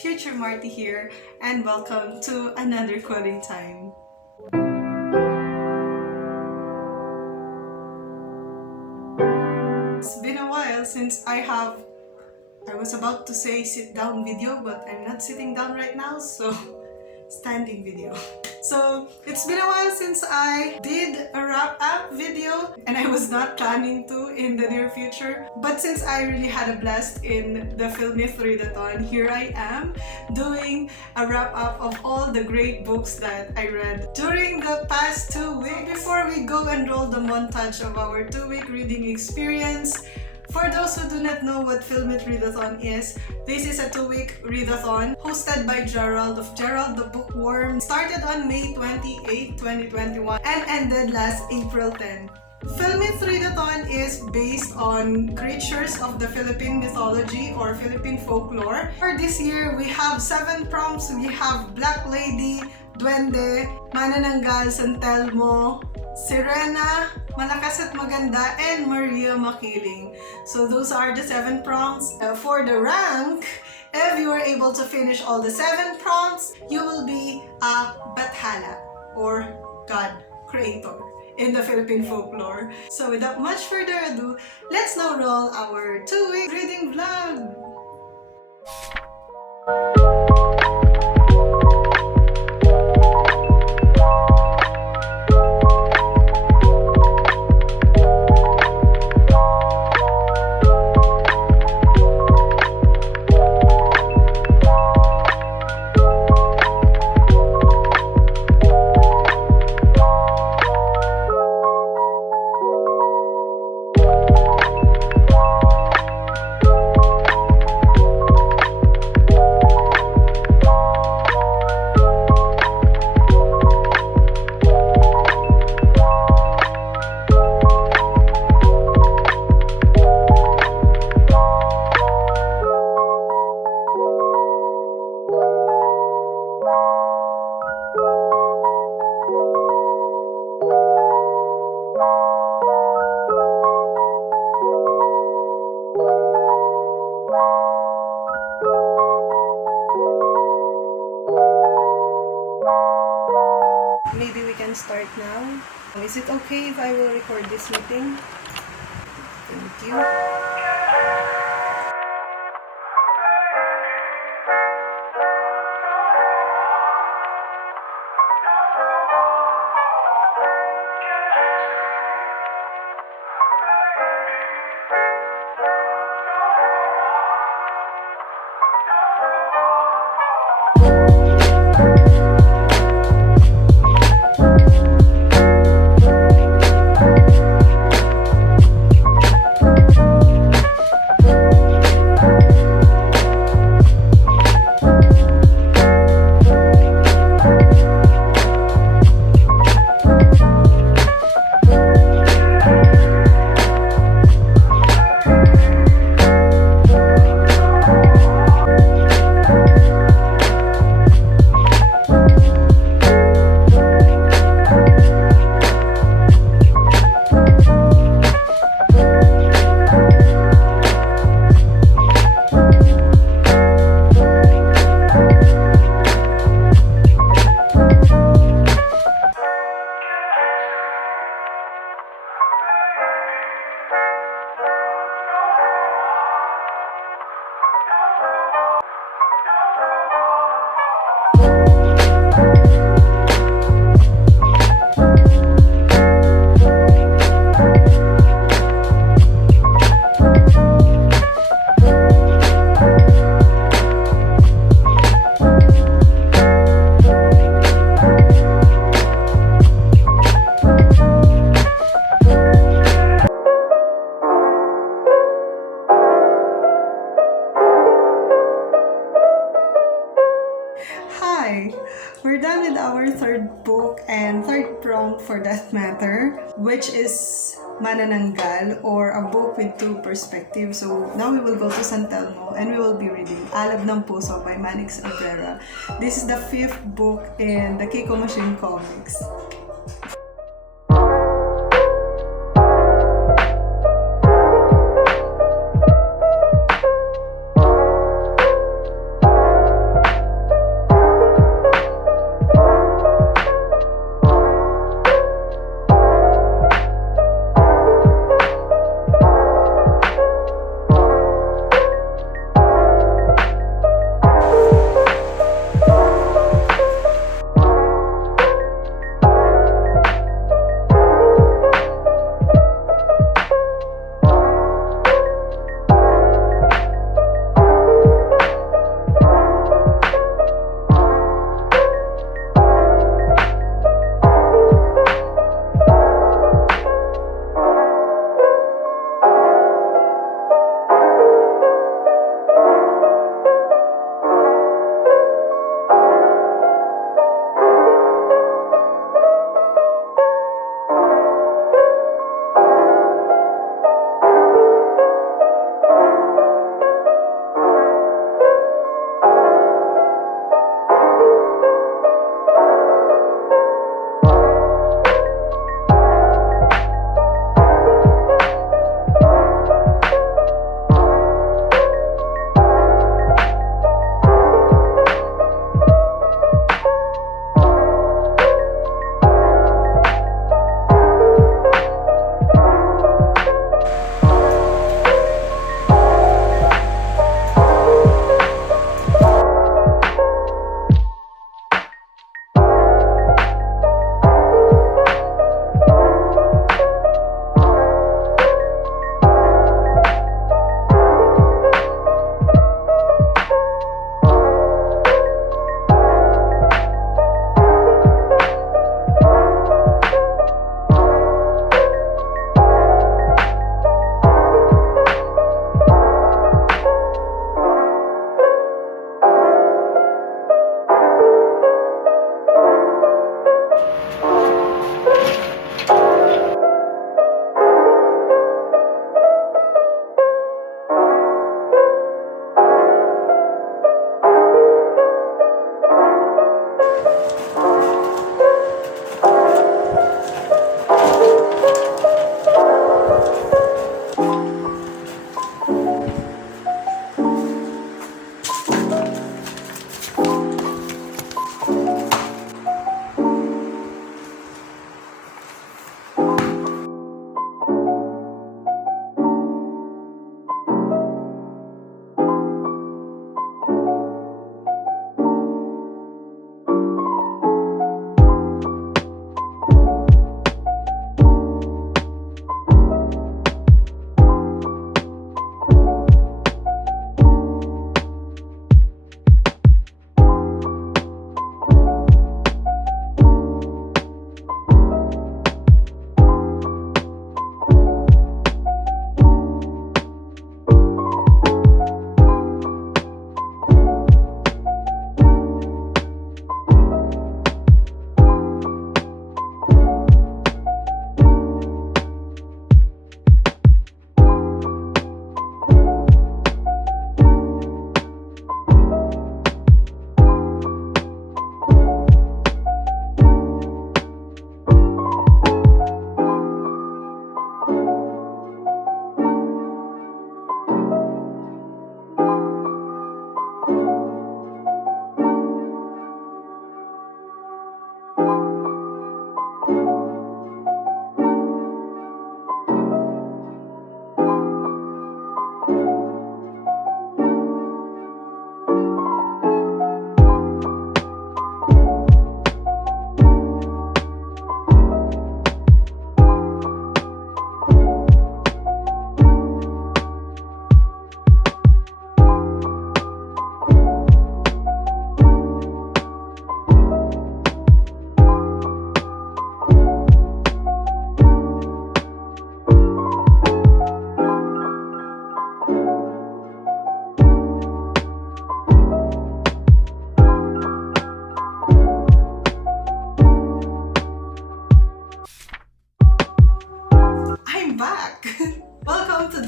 Future Marty here, and welcome to another quoting time. It's been a while since I was about to say sit down video, but I'm not sitting down right now, so standing video. So it's been a while since I did a wrap-up video, and I was not planning to in the near future. But since I really had a blast in the Philmyth Readathon, here I am doing a wrap-up of all the great books that I read during the past 2 weeks. Before we go and roll the montage of our 2-week reading experience, for those who do not know what Philmyth Readathon is, this is a 2-week readathon hosted by Gerald of Gerald the Bookworm. Started on May 28, 2021 and ended last April 10. Philmyth Readathon is based on creatures of the Philippine mythology or Philippine folklore. For this year, we have 7 prompts. We have Black Lady, Duende, Manananggal, San Telmo, Sirena, Malakas at Maganda, and Maria Makiling. So those are the 7 prompts. For the rank, if you are able to finish all the 7 prompts, you will be a Bathala or God Creator in the Philippine folklore. So without much further ado, let's now roll our 2-week reading vlog. Maybe we can start now. Is it okay if I will record this meeting? Thank you. We're done with our 3rd book and 3rd prompt for that matter, which is Manananggal, or a book with 2 perspectives. So now we will go to San Telmo and we will be reading Alab ng Puso by Manix Abrera. This is the 5th book in the Kiko Machine comics.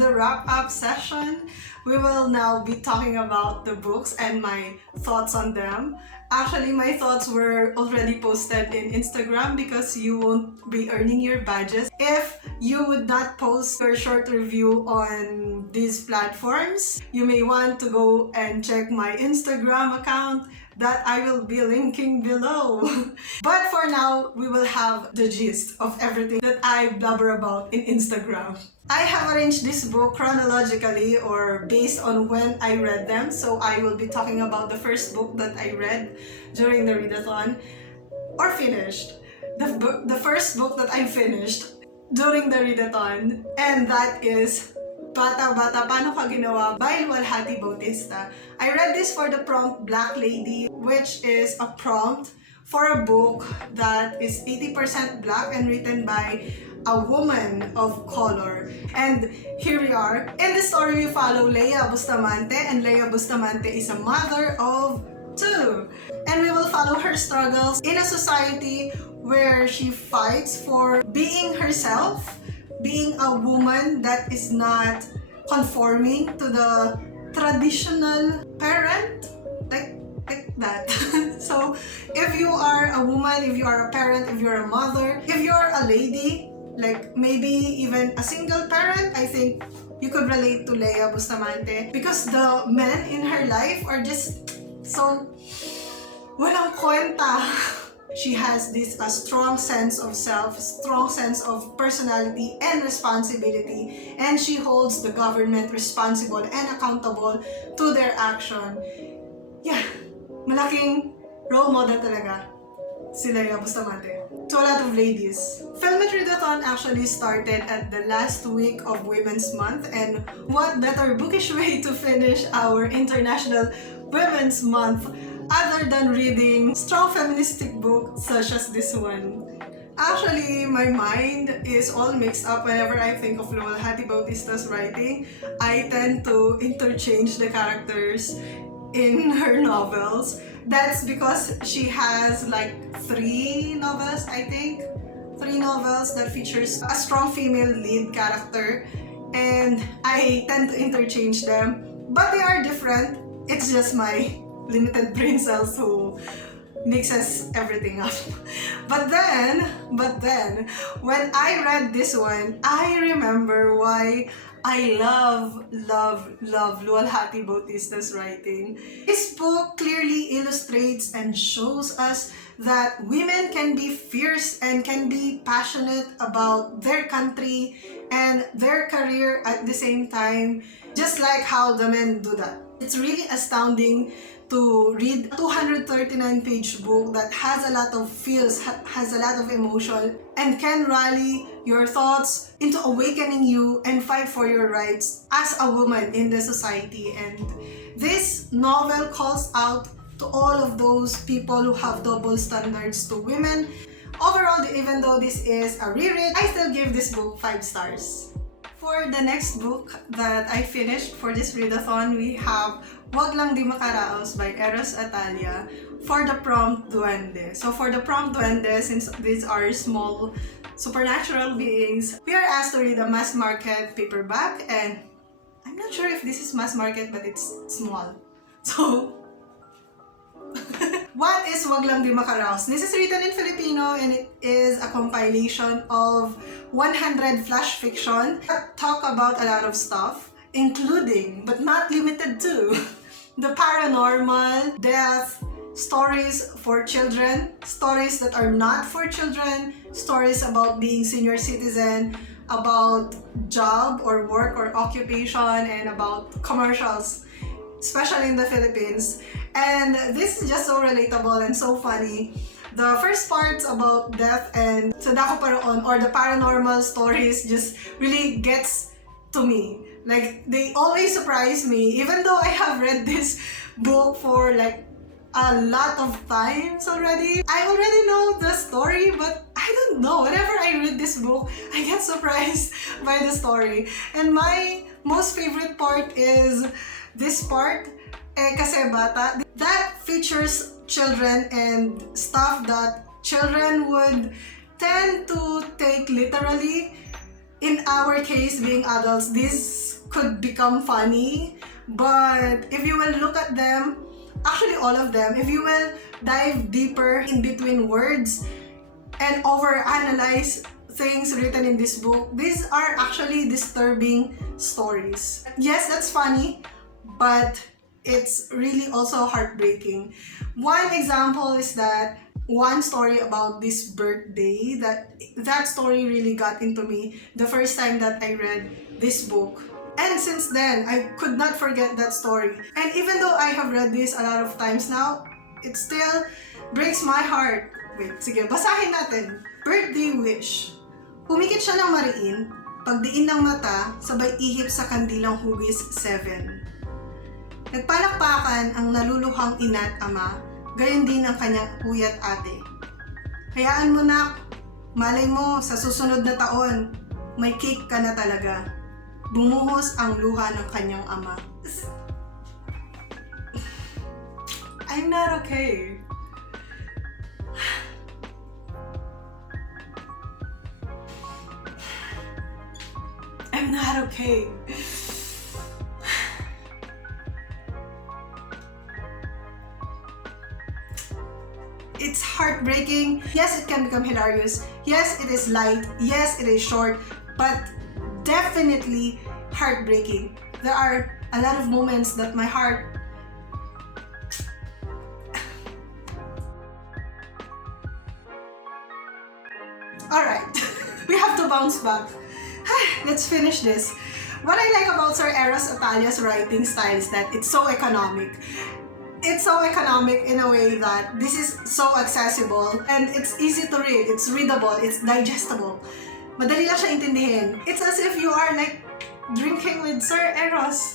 the wrap-up session. We will now be talking about the books and my thoughts on them. Actually, my thoughts were already posted in Instagram because you won't be earning your badges if you would not post your short review on these platforms. You may want to go and check my Instagram account that I will be linking below. But for now, we will have the gist of everything that I blabber about in Instagram. I have arranged this book chronologically or based on when I read them. So I will be talking about the first book that I read during the readathon or finished. The first book that I finished during the readathon, and that is Bata Bata Paano Ka Ginawa by Luwalhati Bautista. I read this for the prompt Black Lady, which is a prompt for a book that is 80% black and written by a woman of color. And here we are. In the story, we follow Leia Bustamante, and Leia Bustamante is a mother of 2. And we will follow her struggles in a society where she fights for being herself, being a woman that is not conforming to the traditional parent, like that. So if you are a woman, if you are a parent, if you're a mother, if you're a lady, like maybe even a single parent, I think you could relate to Leia Bustamante because the men in her life are just so walang kwenta. She has this strong sense of self, strong sense of personality and responsibility, and she holds the government responsible and accountable to their action. Yeah, malaking role model talaga si Leia Bustamante to a lot of ladies. Philmyth Readathon actually started at the last week of Women's Month, and what better bookish way to finish our International Women's Month other than reading strong feministic books such as this one. Actually, my mind is all mixed up whenever I think of Luwalhati Bautista's writing. I tend to interchange the characters in her novels. That's because she has like 3 novels, I think. 3 novels that features a strong female lead character, and I tend to interchange them. But they are different. It's just my limited brain cells who mixes everything up. But then, when I read this one, I remember why I love Luwalhati Bautista's writing. This book clearly illustrates and shows us that women can be fierce and can be passionate about their country and their career at the same time, just like how the men do that. It's really astounding to read a 239-page book that has a lot of feels, has a lot of emotion, and can rally your thoughts into awakening you and fight for your rights as a woman in the society. And this novel calls out to all of those people who have double standards to women. Overall, even though this is a reread, I still give this book 5 stars. For the next book that I finished for this readathon, we have Wag Lang Di Makaraos by Eros Atalia for the prompt Duende. So for the prompt Duende, since these are small supernatural beings, we are asked to read a mass market paperback, and I'm not sure if this is mass market, but it's small. So what is Wag Lang Di Makaraos? This is written in Filipino, and it is a compilation of 100 flash fiction that talk about a lot of stuff, including, but not limited to, the paranormal, death, stories for children, stories that are not for children, stories about being senior citizen, about job or work or occupation, and about commercials, especially in the Philippines. And this is just so relatable and so funny. The first parts about death and Sadako Paraon or the paranormal stories just really gets to me. Like, they always surprise me, even though I have read this book for like a lot of times already. I already know the story, but I don't know. Whenever I read this book, I get surprised by the story. And my most favorite part is this part, Kasi Bata, that features children and stuff that children would tend to take literally. in our case, being adults, this could become funny, but if you will look at them, actually all of them, if you will dive deeper in between words and overanalyze things written in this book, these are actually disturbing stories. Yes, that's funny, but it's really also heartbreaking. One example is that one story about this birthday, that story really got into me the first time that I read this book. And since then, I could not forget that story. And even though I have read this a lot of times now, it still breaks my heart. Wait, sige, basahin natin. Birthday wish. Humikit siya ng mariin, pagdiin ng mata, sabay ihip sa kandilang hugis 7. Nagpalakpakan ang naluluhang ina at ama, gayon din ang kanyang kuya at ate. Hayaan mo na, malay mo sa susunod na taon, may cake ka na talaga. Bumuhos ang luha ng kanyang ama. I'm not okay. I'm not okay. It's heartbreaking. Yes, it can become hilarious. Yes, it is light. Yes, it is short. But definitely heartbreaking. There are a lot of moments that my heart... Alright, we have to bounce back. Let's finish this. What I like about Sir Eros Atalia's writing style is that it's so economic. It's so economic in a way that this is so accessible and it's easy to read, it's readable, it's digestible. Madali lang siya intindihin. It's as if you are like drinking with Sir Eros.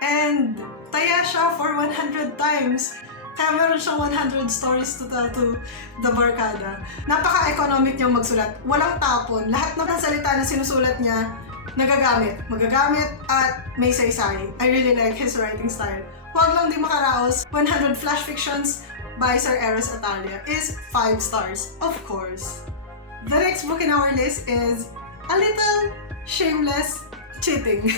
And taya siya for 100 times. Kaya meron siyang 100 stories to tell to the barkada. Napaka-economic niyang magsulat. Walang tapon. Lahat ng salita na sinusulat niya, magagamit at may saysay. I really like his writing style. Huwag lang di makaraos. 100 Flash Fictions by Sir Eros Atalia is 5 stars, of course. The next book in our list is A Little Shameless Cheating.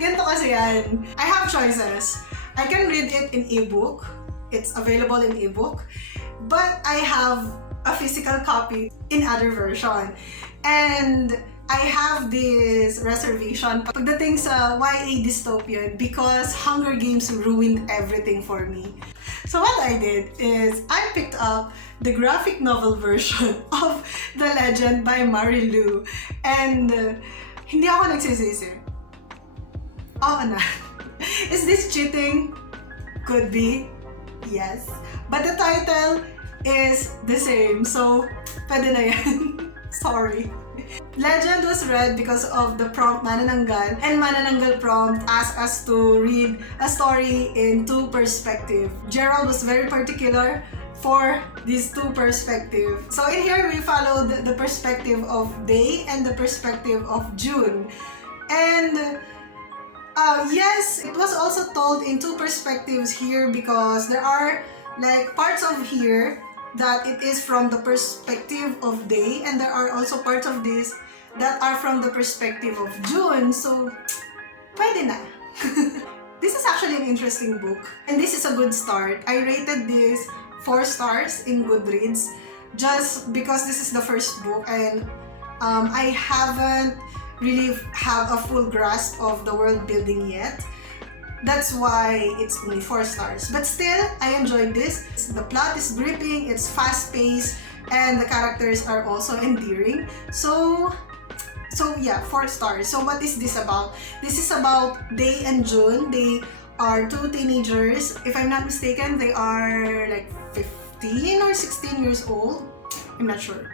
Ganito kasi yan. I have choices. I can read it in ebook. It's available in ebook. But I have a physical copy in other version. And I have this reservation pagdating sa YA dystopian because Hunger Games ruined everything for me. So what I did is I picked up the graphic novel version of The Legend by Mary Lou. And hindi ako nagsisisi. Oo na. Is this cheating? Could be. Yes. But the title is the same. So, pwede na yan. Sorry. Legend was read because of the prompt Manananggal, and Manananggal prompt asked us to read a story in 2 perspectives. Gerald was very particular for these 2 perspectives. So in here, we followed the perspective of Day and the perspective of June. And yes, it was also told in 2 perspectives here because there are like parts of here that it is from the perspective of Day, and there are also parts of this that are from the perspective of June. So, pwede na. This is actually an interesting book, and this is a good start. I rated this 4 stars in Goodreads just because this is the first book, and I haven't really have a full grasp of the world building yet. That's why it's only 4 stars. But still, I enjoyed this. The plot is gripping, it's fast-paced, and the characters are also endearing. So yeah, 4 stars. So what is this about? This is about Day and June. They are 2 teenagers. If I'm not mistaken, they are like 15 or 16 years old. I'm not sure.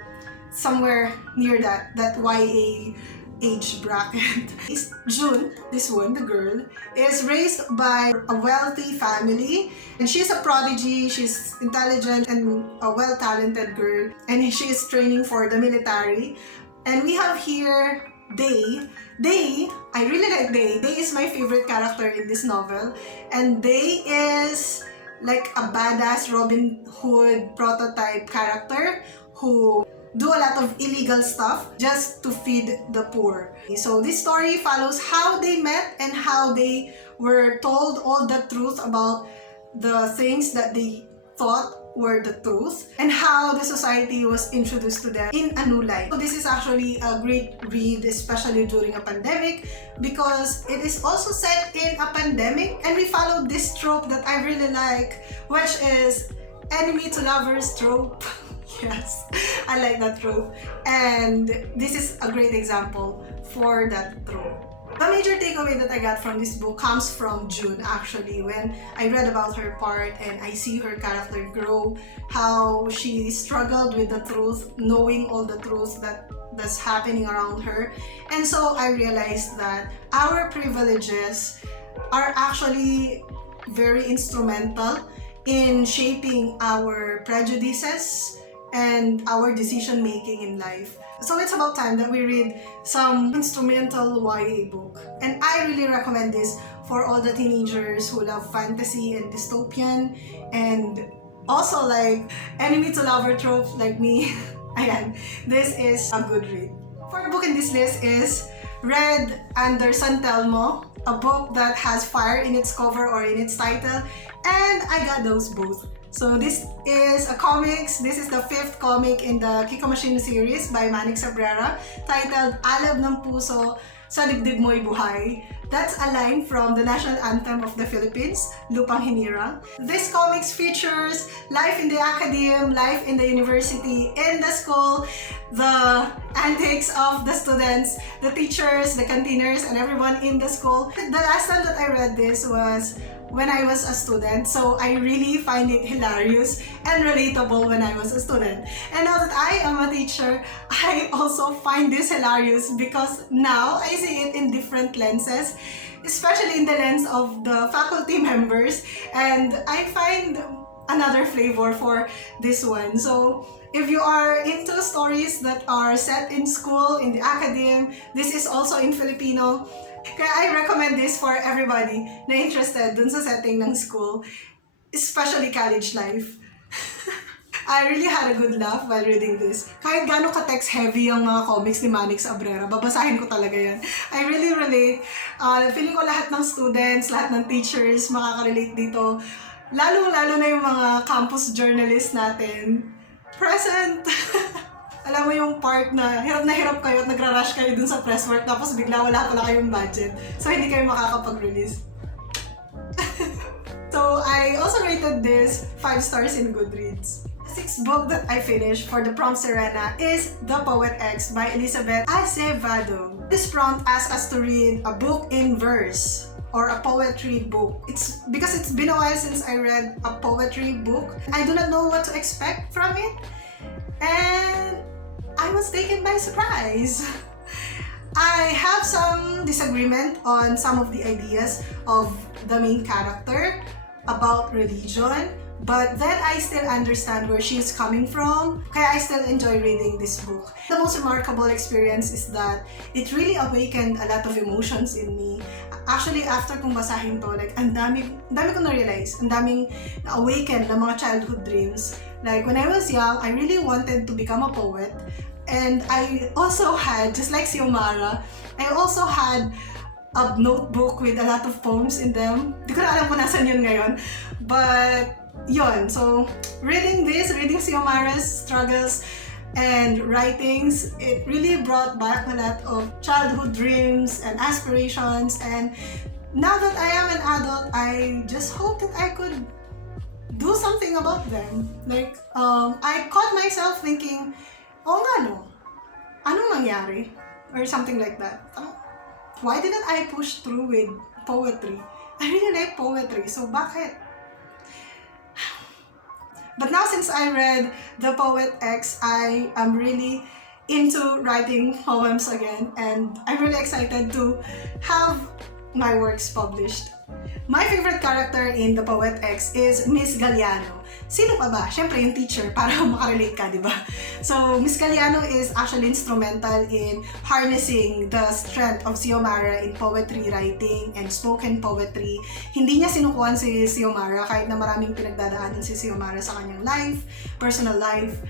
Somewhere near that YA age bracket. Is June, this one, the girl, is raised by a wealthy family, and she's a prodigy, she's intelligent and a well-talented girl, and she is training for the military. And we have here Day. Day, I really like Day. Day is my favorite character in this novel, and Day is like a badass Robin Hood prototype character who do a lot of illegal stuff just to feed the poor. So this story follows how they met and how they were told all the truth about the things that they thought were the truth, and how the society was introduced to them in a new light. So this is actually a great read, especially during a pandemic, because it is also set in a pandemic, and we follow this trope that I really like, which is enemy to lovers trope. Yes, I like that trope, and this is a great example for that trope. The major takeaway that I got from this book comes from June, actually, when I read about her part and I see her character grow, how she struggled with the truth, knowing all the truth that's happening around her. And so I realized that our privileges are actually very instrumental in shaping our prejudices and our decision making in life. So it's about time that we read some instrumental YA book. And I really recommend this for all the teenagers who love fantasy and dystopian, and also like enemy to lover trope like me. Ayan, this is a good read. Fourth book in this list is Red Under San Telmo, a book that has fire in its cover or in its title, and I got those both. So this is a comics. This is the 5th comic in the Kiko Machine series by Manny Cabrera, titled Alab ng Puso, Sa Dibdib Mo'y Buhay. That's a line from the national anthem of the Philippines, Lupang Hinirang. This comics features life in the academe, life in the university, in the school, the antics of the students, the teachers, the cantiners, and everyone in the school. The last time that I read this was when I was a student, so I really find it hilarious and relatable when I was a student. And now that I am a teacher, I also find this hilarious because now I see it in different lenses, especially in the lens of the faculty members, and I find another flavor for this one. So if you are into stories that are set in school, in the academe, this is also in Filipino. Kaya I recommend this for everybody na interested dun sa setting ng school, especially college life. I really had a good laugh while reading this. Kahit gaano ka-text heavy yung mga comics ni Manny Cabrera, babasahin ko talaga yan. I really relate. Feeling ko lahat ng students, lahat ng teachers makaka-relate dito. Lalo-lalo na yung mga campus journalists natin. Present! Alam mo yung part na hirap kayo at nagra-rush kayo dun sa press work, tapos bigla wala pala kayong budget, so hindi kayo makakapag-release. So I also rated this 5 stars in Goodreads. The 6th book that I finished for the prompt Serena is The Poet X by Elizabeth Acevedo. This prompt asks us to read a book in verse, or a poetry book. It's because it's been a while since I read a poetry book. I do not know what to expect from it, and I was taken by surprise. I have some disagreement on some of the ideas of the main character about religion, but then I still understand where she's coming from, kaya I still enjoy reading this book. The most remarkable experience is that it really awakened a lot of emotions in me. Actually, after kong basahin to, like, ang dami kong na-realize, ang daming na-awaken na mga childhood dreams. Like, when I was young, I really wanted to become a poet. And I also had, just like Xiomara, I also had a notebook with a lot of poems in them. Di ko na alam kung nasan yun ngayon. But, yun. So, reading Xiomara's struggles and writings, it really brought back a lot of childhood dreams and aspirations. And now that I am an adult, I just hope that I could do something about them. Like, I caught myself thinking, oh nga no, anong nangyari? Or something like that. Why didn't I push through with poetry? I really like poetry, so bakit? But now since I read The Poet X, I am really into writing poems again, and I'm really excited to have my works published. My favorite character in The Poet X is Miss Galliano. Sino pa ba? Siyempre yung teacher para makarelate ka, di ba? So, Miss Galliano is actually instrumental in harnessing the strength of Xiomara in poetry writing and spoken poetry. Hindi niya sinukuhan si Xiomara kahit na maraming pinagdadaanan si Xiomara sa kanyang life, personal life.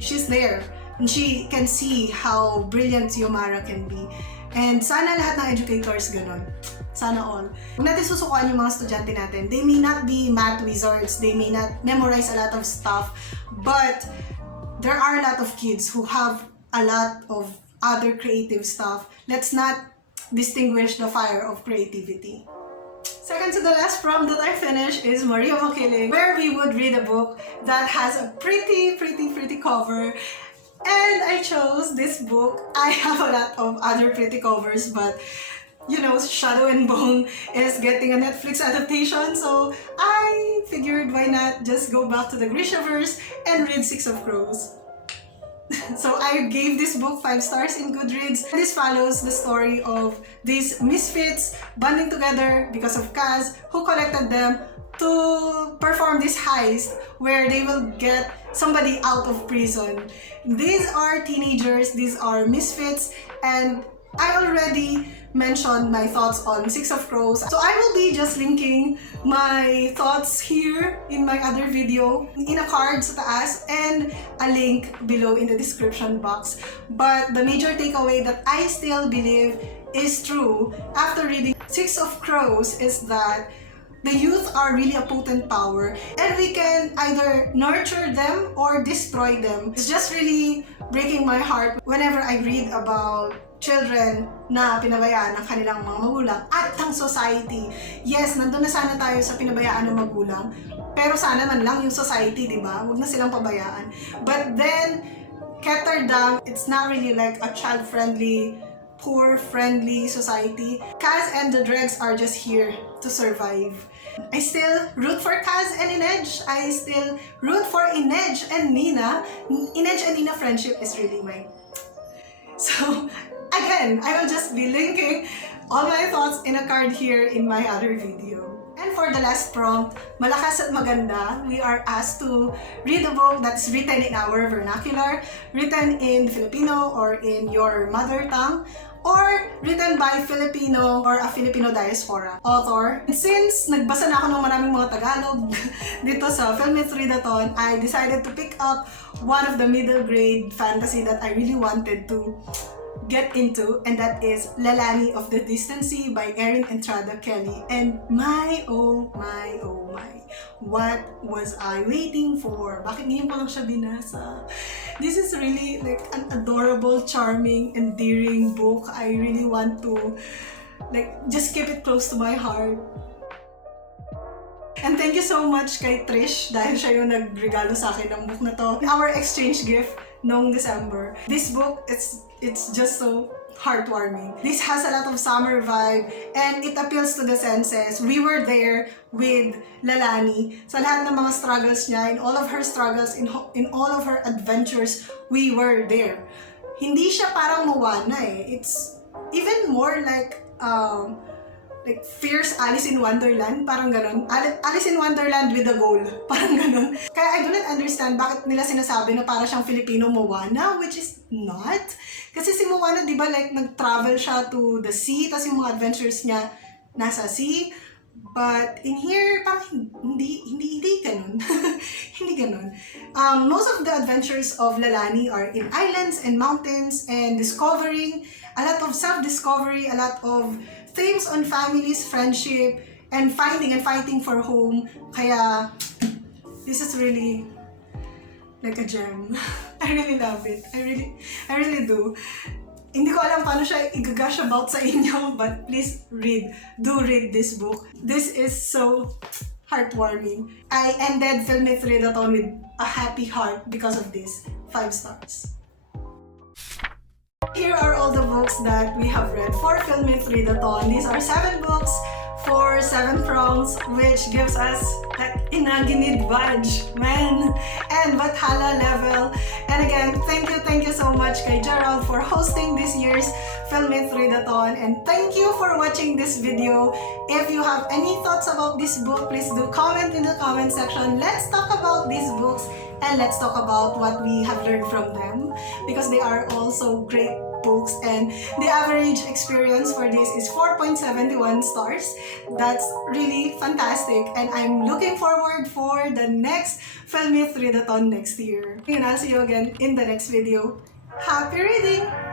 She's there. And she can see how brilliant Xiomara can be. And sana lahat ng educators ganon. Sana all. Huwag natin susukuan yung mga estudyante natin. They may not be math wizards, they may not memorize a lot of stuff, but there are a lot of kids who have a lot of other creative stuff. Let's not distinguish the fire of creativity. Second to the last prompt that I finished is Maria Makiling, where we would read a book that has a pretty cover. And I chose this book. I have a lot of other pretty covers, but you know, Shadow and Bone is getting a Netflix adaptation, so I figured why not just go back to the Grishaverse and read Six of Crows. So I gave this book 5 stars in Goodreads. This follows the story of these misfits banding together because of Kaz, who collected them to perform this heist where they will get somebody out of prison. These are teenagers, these are misfits, and I already mentioned my thoughts on Six of Crows. So I will be just linking my thoughts here in my other video in a card sa taas and a link below in the description box. But the major takeaway that I still believe is true after reading Six of Crows is that the youth are really a potent power and we can either nurture them or destroy them. It's just really breaking my heart whenever I read about children na pinabayaan ng kanilang mga magulang at ng society. Yes, nandun na sana tayo sa pinabayaan ng magulang, pero sana man lang yung society, di ba? Huwag na silang pabayaan. But then, Ketterdam, it's not really like a child-friendly, poor-friendly society. Kaz and the Dregs are just here to survive. I still root for Kaz and Inej. I still root for Inej and Nina. Inej and Nina friendship is really mine. So, again, I will just be linking all my thoughts in a card here in my other video. And for the last prompt, Malakas at Maganda, we are asked to read a book that's written in our vernacular, written in Filipino or in your mother tongue, or written by Filipino or a Filipino diaspora author. And since nagbasa na ako ng maraming mga Tagalog dito sa Philmyth Readathon, I decided to pick up one of the middle grade fantasy that I really wanted to get into, and that is Lalani of the Distant Sea by Erin Entrada Kelly. And my, oh my, what was I waiting for? Bakit ngayon ko lang siya binasa? This is really like an adorable, charming, endearing book. I really want to like just keep it close to my heart. And thank you so much kay Trish dahil siya yung nagregalo sa akin ng book na to. Our exchange gift noong December. This book, it's just so heartwarming. This has a lot of summer vibe and it appeals to the senses. We were there with Lalani sa lahat ng mga struggles niya, in all of her struggles, in all of her adventures, we were there. Hindi siya parang Moana eh. It's even more like fierce Alice in Wonderland, parang ganon. Alice in Wonderland with a goal, parang ganon. Kaya I do not understand bakit nila sinasabi na para siyang Filipino Moana, which is not. Kasi si Moana, di ba, like, nag-travel siya to the sea, tapos yung mga adventures niya nasa sea. But in here, parang hindi ganon. Hindi ganon. Most of the adventures of Lalani are in islands and mountains and discovering, a lot of self-discovery, a lot of themes on families, friendship, and finding and fighting for home. Kaya, this is really like a gem. I really love it. I really do. Hindi ko alam paano siya i-gush about sa inyo, but please read. Do read this book. This is so heartwarming. I ended Philmyth Readathon with a happy heart because of this. 5 stars. Here are all the books that we have read for Philmyth Readathon. These are 7 books for 7 prongs, which gives us that inaginid badge, man, and Bathala level. And again, thank you so much kay Gerald for hosting this year's Philmyth Readathon, and thank you for watching this video. If you have any thoughts about this book, please do comment in the comment section. Let's talk about these books and let's talk about what we have learned from them, because they are also great books, and the average experience for this is 4.71 stars. That's really fantastic, and I'm looking forward for the next Philmyth Readathon next year. And I'll see you again in the next video. Happy reading!